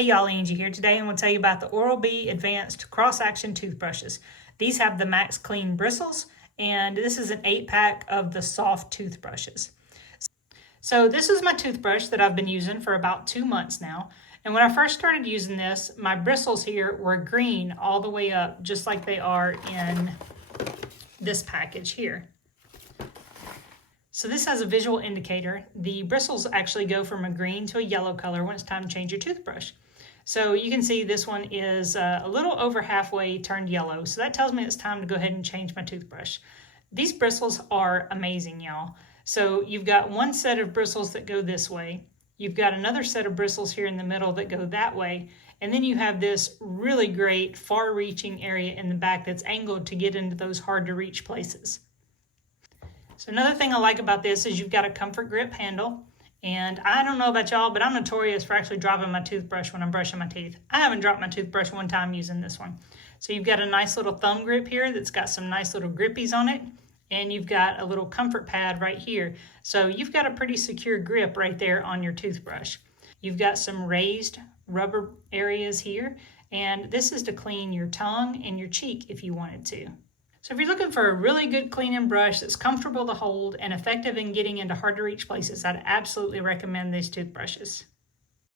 Hey y'all, Angie here. Today I'm going to tell you about the Oral B Advanced CrossAction toothbrushes. These have the Max Clean bristles, and this is an 8-pack of the soft toothbrushes. So this is my toothbrush that I've been using for about 2 months now. And when I first started using this, my bristles here were green all the way up, just like they are in this package here. So this has a visual indicator. The bristles actually go from a green to a yellow color when it's time to change your toothbrush. So you can see this one is a little over halfway turned yellow. So that tells me it's time to go ahead and change my toothbrush. These bristles are amazing, y'all. So you've got one set of bristles that go this way. You've got another set of bristles here in the middle that go that way. And then you have this really great far-reaching area in the back that's angled to get into those hard-to-reach places. So another thing I like about this is you've got a comfort grip handle. And I don't know about y'all, but I'm notorious for actually dropping my toothbrush when I'm brushing my teeth. I haven't dropped my toothbrush one time using this one. So you've got a nice little thumb grip here that's got some nice little grippies on it. And you've got a little comfort pad right here. So you've got a pretty secure grip right there on your toothbrush. You've got some raised rubber areas here. And this is to clean your tongue and your cheek if you wanted to. So if you're looking for a really good cleaning brush that's comfortable to hold and effective in getting into hard to reach places, I'd absolutely recommend these toothbrushes.